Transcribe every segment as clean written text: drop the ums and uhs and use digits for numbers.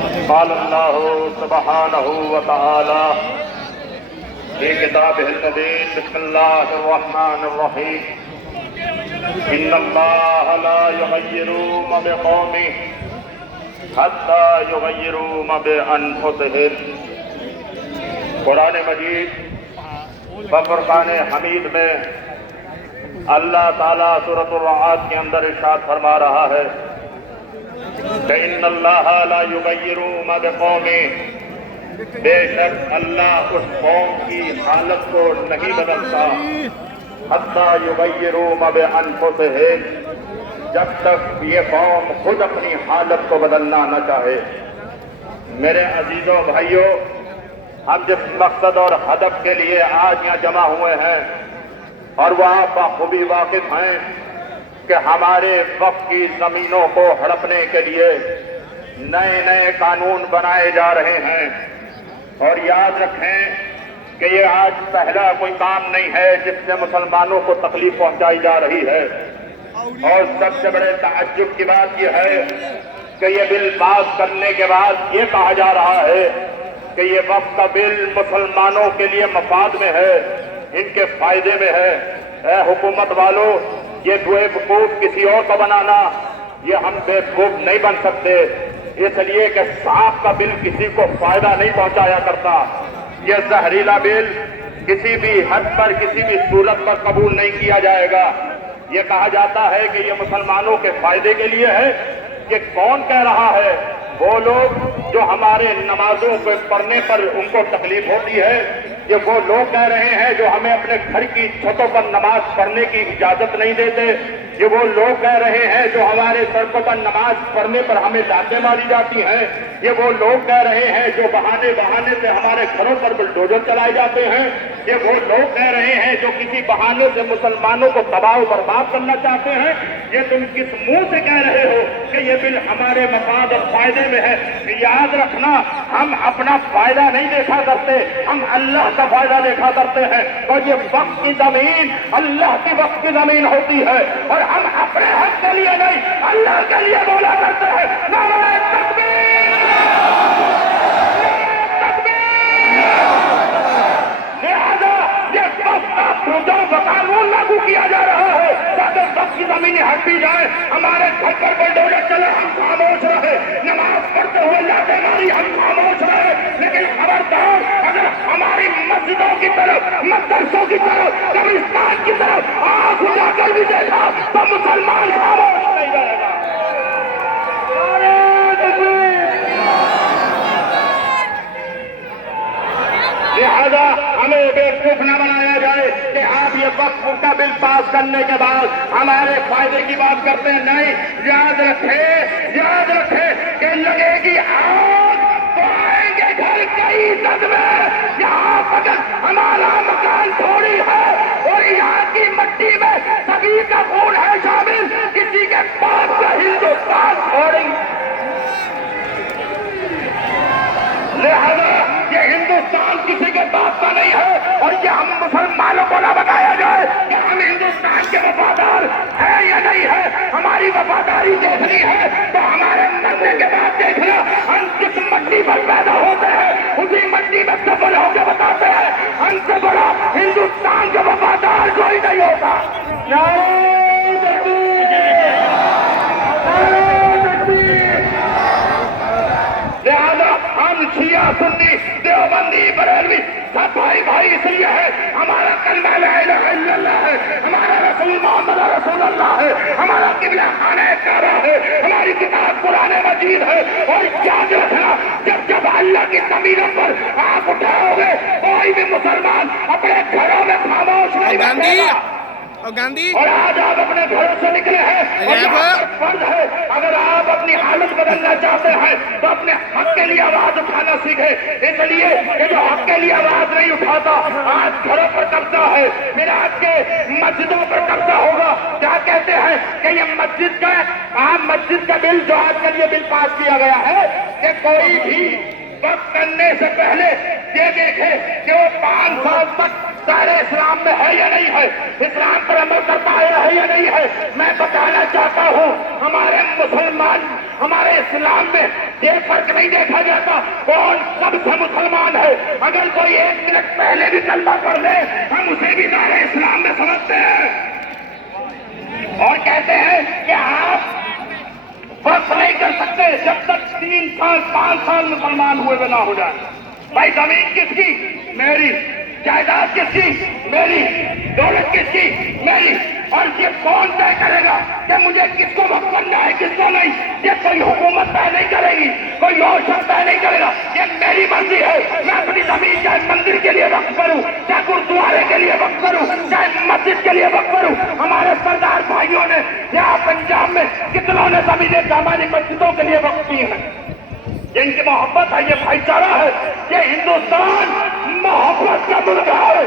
قال اللہ سبحانہ وتعالی فی کتابہ المبین بسم اللہ الرحمن الرحیم ان اللہ لا یغیر ما بقوم حتی یغیروا ما بانفسہم۔ قرآن مجید بفرقان حمید میں اللہ تعالیٰ سورۃ الرعد کے اندر ارشاد فرما رہا ہے کہ ان اللہ لا یغیر ما بقوم، بے شک اللہ اس قوم کی حالت کو نہیں بدلتا حتی یغیروا ما بانفسہم، جب تک یہ قوم خود اپنی حالت کو بدلنا نہ چاہے۔ میرے عزیزوں بھائیوں، ہم جس مقصد اور ہدف کے لیے آج یہاں جمع ہوئے ہیں اور وہ آپ بخوبی واقف ہیں کہ ہمارے وقت کی زمینوں کو ہڑپنے کے لیے نئے نئے قانون بنائے جا رہے ہیں، اور یاد رکھیں کہ یہ آج پہلا کوئی کام نہیں ہے جس سے مسلمانوں کو تکلیف پہنچائی جا رہی ہے۔ اور سب سے بڑے تعجب کی بات یہ ہے کہ یہ بل پاس کرنے کے بعد یہ کہا جا رہا ہے کہ یہ وقت کا بل مسلمانوں کے لیے مفاد میں ہے، ان کے فائدے میں ہے۔ اے حکومت والو، یہ بیوقوف کسی اور کو بنانا، یہ ہم بیوقوف نہیں بن سکتے، اس لیے کہ سانپ کا بل کسی کو فائدہ نہیں پہنچایا کرتا۔ یہ زہریلا بل کسی بھی حد پر کسی بھی صورت پر قبول نہیں کیا جائے گا۔ یہ کہا جاتا ہے کہ یہ مسلمانوں کے فائدے کے لیے ہے۔ یہ کون کہہ رہا ہے؟ وہ لوگ جو ہمارے نمازوں کو پڑھنے پر ان کو تکلیف ہوتی ہے، یہ وہ لوگ کہہ رہے ہیں جو ہمیں اپنے گھر کی چھتوں پر نماز پڑھنے کی اجازت نہیں دیتے، یہ وہ لوگ کہہ رہے ہیں جو ہمارے سڑکوں پر نماز پڑھنے پر ہمیں ڈانٹیں ماری جاتی ہیں، یہ وہ لوگ کہہ رہے ہیں جو بہانے سے ہمارے گھروں پر بلڈوزر چلائے جاتے ہیں، یہ وہ لوگ کہہ رہے ہیں جو کسی بہانے سے مسلمانوں کو تباہ و برباد کرنا چاہتے ہیں۔ یہ تم کس منہ سے کہہ رہے ہو کہ یہ بل ہمارے مفاد اور فائدے میں ہے؟ یاد رکھنا، ہم اپنا فائدہ نہیں دیکھا کرتے، ہم اللہ کا فائدہ دیکھا کرتے ہیں، اور یہ وقت کی زمین اللہ کی وقت کی زمین ہوتی ہے، اور ہم اپنے حق کے لیے نہیں اللہ کے لیے بولا کرتے ہیں۔ نعرہ تکبیر! نعرہ تکبیر! لہذا یہ وقت کا جو قانون لاگو کیا جا رہا ہے تاکہ وقت کی زمینیں ہٹ بھی جائیں، ہمارے گھر پر بلڈوزر چلے ہم خاموش رہے، نماز پڑھتے ہوئے لاٹیں ماری ہم خاموش رہے، لیکن خبردار اگر ہماری مسجدوں کی طرف، مدرسوں کی طرف، قبرستان کی طرف آنکھ اٹھا کر بھی دیکھا تو مسلمان خاموش نہیں رہے گا۔ لہذا ہمیں بیوقوف نہ بنایا جائے کہ آپ یہ وقت کا بل پاس کرنے کے بعد ہمارے فائدے کی بات کرتے ہیں۔ نہیں، یاد رکھے کہ لگے گی آگ تو آئیں گے گھر کئی صدمے۔ یہاں فقط ہمارا مکان تھوڑی ہے اور یہاں کی مٹی میں سبھی کا خون ہے شامل، کسی کے پاس کا ہندوستان تھوڑی۔ لہذا یہ ہندوستان کسی کے پاس کا نہیں ہے، اور یہ ہم مسلمانوں کو نہ بتایا جائے کہ ہم ہندوستان کے وفادار ہیں یا نہیں ہے۔ ہماری وفاداری دیکھنی ہے تو ہمارے مرنے کے بعد دیکھنا ہم جس مٹی پر پیدا ہوتے ہیں اسی مٹی میں سفر ہو کے بتاتے ہیں ہم سے بڑا ہندوستان کے وفادار کوئی نہیں ہوتا۔ لہذا ہم شیعہ سنی دیوبندی بریلوی سب بھائی اس لیے ہے، ہمارا کلمہ لا الہ الا اللہ ہے، ہمارا رسول محمد رسول اللہ ہے، ہمارا قبلہ خانہ کعبہ ہے، ہماری کتاب قرآن مجید ہے۔ اور یاد رکھنا، جب اللہ کی زمینوں پر آپ اٹھاؤ گے کوئی بھی مسلمان اپنے گھروں میں خاموش نہیں بیٹھے گا۔ اور آج آپ اپنے گھروں سے نکلے ہیں اور یہاں پر فرض ہے، اگر آپ اپنی حالت بدلنا چاہتے ہیں تو اپنے حق کے لیے آواز اٹھانا سیکھیں، اس لیے کہ جو حق کے لیے آواز نہیں اٹھاتا آج گھروں پر قبضہ ہے، میرے آج کے مسجدوں پر قبضہ ہوگا۔ کیا کہتے ہیں کہ یہ مسجد کا عام مسجد کا بل جو آج کل یہ بل پاس کیا گیا ہے کہ کوئی بھی وقت کرنے سے پہلے یہ دیکھے کہ وہ 5 سال تک دائرہ اسلام میں ہے یا نہیں ہے، اسلام پر عمل کرتا ہے یا نہیں ہے۔ میں بتانا چاہتا ہوں ہمارے مسلمان ہمارے اسلام میں یہ فرق نہیں دیکھا جاتا کون سب سے مسلمان ہے. اگر کوئی 1 منٹ پہلے بھی کلمہ پڑھ لے ہم اسے بھی دار اسلام میں سمجھتے ہیں اور کہتے ہیں کہ آپ فرق نہیں کر سکتے جب تک 3 سال 5 سال مسلمان ہوئے ہوئے نہ ہو جائیں. بھائی زمین کس کی؟ میری. جائیداد کس کی؟ میری. دولت کس کی؟ میری. اور یہ کون طے کرے گا کہ مجھے کس کو وقف کرنا ہے کس کو نہیں؟ یہ کوئی حکومت طے نہیں کرے گی, کوئی اور شخص طے نہیں کرے گا. یہ میری مرضی ہے. میں اپنی زمین چاہے مندر کے لیے وقف کروں, چاہے گرودوارے کے لیے وقف کروں, چاہے مسجد کے لیے وقف کروں. ہمارے سردار بھائیوں نے یہاں پنجاب میں کتنوں نے زمینیں ہماری مسجدوں کے لیے وقف کی ہیں. جن کی محبت ہے, یہ بھائی چارہ ہے. یہ ہندوستان محبت کا ملک ہے.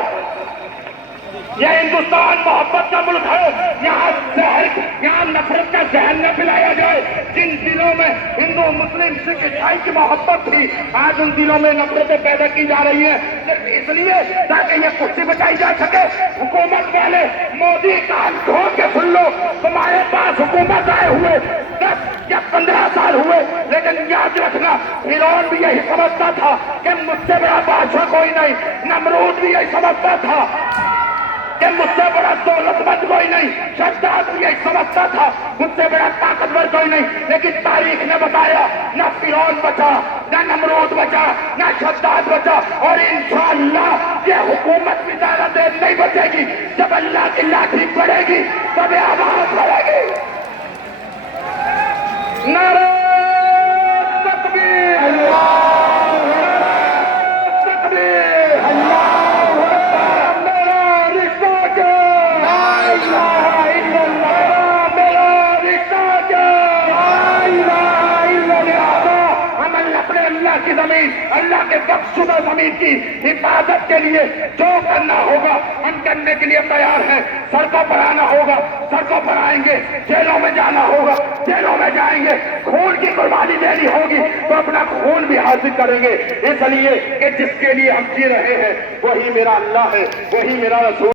یہ ہندوستان محبت کا ملک ہے. یہاں نفرت کا ذہن نہ پلایا جائے. جن دلوں میں ہندو مسلم سکھ عیسائی کی محبت تھی آج ان دلوں میں نفرتیں پیدا کی جا رہی ہیں صرف اس لیے تاکہ یہ کرسی بچائی جا سکے. حکومت والے مودی کان کھول کے سن لو, تمہارے پاس حکومت آئے ہوئے 10 یا 15 سال ہوئے, لیکن یاد رکھنا فرعون بھی یہی سمجھتا تھا کہ مجھ سے بڑا بادشاہ کوئی نہیں. نمرود بھی یہی سمجھتا تھا کہ مجھ سے بڑا دولت مند کوئی نہیں. شداد بھی یہی سمجھتا تھا مجھ سے بڑا طاقتور کوئی نہیں. لیکن تاریخ نے بتایا نہ فرعون بچا, نہ نمرود بچا, نہ شداد بچا. اور انشاءاللہ یہ حکومت بھی زیادہ دیر نہیں بچے گی. جب اللہ کی لاٹھی پڑے گی تب آواز پڑے گی. نعرہ تکبیر, کی زمین اللہ کے وقف شدہ زمین کی حفاظت کے لیے جو کرنا ہوگا ہم کرنے کے لیے تیار ہیں. سڑکوں پر آنا ہوگا سڑکوں پر آئیں گے, جیلوں میں جانا ہوگا جیلوں میں جائیں گے. خون کی قربانی دینی ہوگی تو اپنا خون بھی حاصل کریں گے, اس لیے کہ جس کے لیے ہم جی رہے ہیں وہی میرا اللہ ہے, وہی میرا رسول